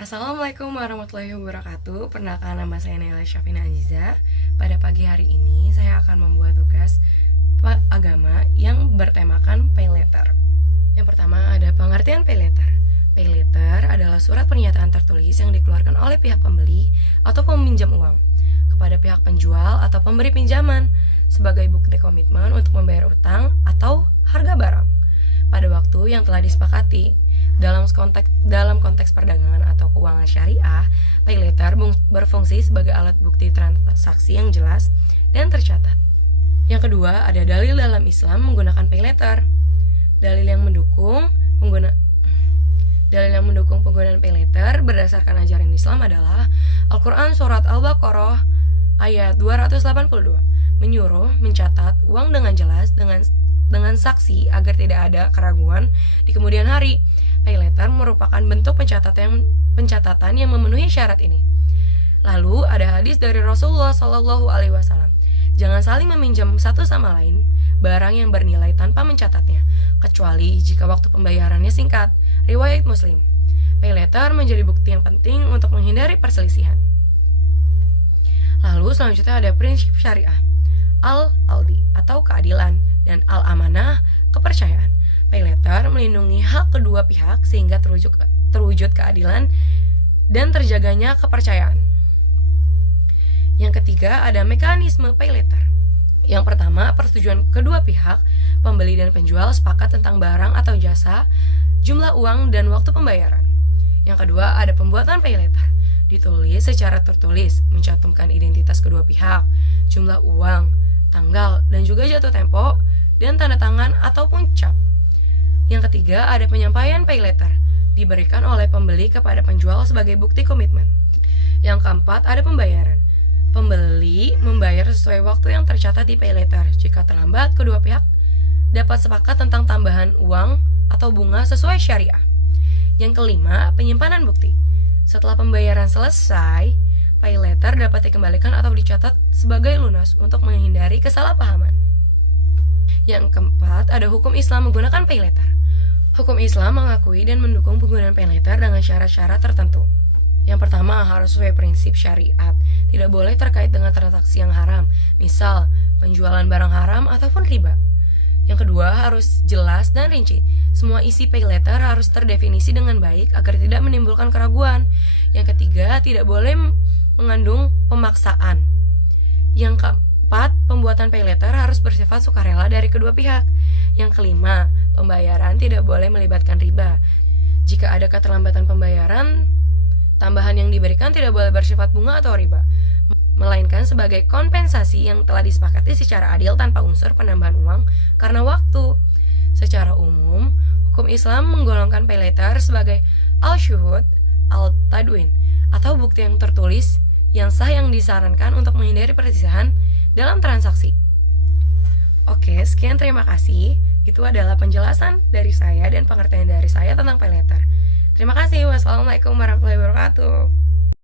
Assalamualaikum warahmatullahi wabarakatuh. Perkenalkan, nama saya Naila Syafina Aziza. Pada pagi hari ini saya akan membuat tugas agama yang bertemakan pay letter. Yang pertama ada pengertian pay letter. Pay letter adalah surat pernyataan tertulis yang dikeluarkan oleh pihak pembeli atau peminjam uang kepada pihak penjual atau pemberi pinjaman sebagai bukti komitmen untuk membayar utang atau harga barang pada waktu yang telah disepakati. Dalam konteks perdagangan atau keuangan syariah, pay letter berfungsi sebagai alat bukti transaksi yang jelas dan tercatat. Yang kedua, ada dalil dalam Islam menggunakan pay letter. Dalil yang mendukung penggunaan pay letter berdasarkan ajaran Islam adalah Al-Quran Surat Al-Baqarah ayat 282, menyuruh mencatat uang dengan jelas dengan saksi agar tidak ada keraguan di kemudian hari. Pay letter merupakan bentuk pencatatan yang memenuhi syarat ini. Lalu ada hadis dari Rasulullah SAW, jangan saling meminjam satu sama lain barang yang bernilai tanpa mencatatnya, kecuali jika waktu pembayarannya singkat. Riwayat Muslim. Pay letter menjadi bukti yang penting untuk menghindari perselisihan. Lalu selanjutnya ada prinsip syariah, al-aldi atau keadilan, dan al-amanah, kepercayaan. Pay letter melindungi hak kedua pihak sehingga terwujud keadilan dan terjaganya kepercayaan. Yang ketiga ada mekanisme pay letter. Yang pertama, persetujuan kedua pihak, pembeli dan penjual sepakat tentang barang atau jasa, jumlah uang dan waktu pembayaran. Yang kedua ada pembuatan pay letter. Ditulis secara tertulis, mencantumkan identitas kedua pihak, jumlah uang, tanggal, dan juga jatuh tempo, dan tanda tangan ataupun cap. Yang ketiga ada penyampaian pay letter, diberikan oleh pembeli kepada penjual sebagai bukti komitmen. Yang keempat ada pembayaran. Pembeli membayar sesuai waktu yang tercatat di pay letter. Jika terlambat, kedua pihak dapat sepakat tentang tambahan uang atau bunga sesuai syariah. Yang kelima, penyimpanan bukti. Setelah pembayaran selesai, pay letter dapat dikembalikan atau dicatat sebagai lunas untuk menghindari kesalahpahaman. Yang keempat, ada hukum Islam menggunakan pay letter. Hukum Islam mengakui dan mendukung penggunaan pay letter dengan syarat-syarat tertentu. Yang pertama, harus sesuai prinsip syariat. Tidak boleh terkait dengan transaksi yang haram, misal penjualan barang haram ataupun riba. Yang kedua, harus jelas dan rinci. Semua isi pay letter harus terdefinisi dengan baik agar tidak menimbulkan keraguan. Yang ketiga, tidak boleh mengandung pemaksaan. Yang keempat, pembuatan pay letter harus bersifat sukarela dari kedua pihak. Yang kelima, pembayaran tidak boleh melibatkan riba. Jika ada keterlambatan pembayaran, tambahan yang diberikan tidak boleh bersifat bunga atau riba, melainkan sebagai kompensasi yang telah disepakati secara adil tanpa unsur penambahan uang karena waktu. Secara umum, hukum Islam menggolongkan pay letter sebagai al-syuhud al-tadwin atau bukti yang tertulis yang sah yang disarankan untuk menghindari perselisihan dalam transaksi. Oke, sekian, terima kasih. Itu adalah penjelasan dari saya dan pengertian dari saya tentang pay letter. Terima kasih. Wassalamualaikum warahmatullahi wabarakatuh.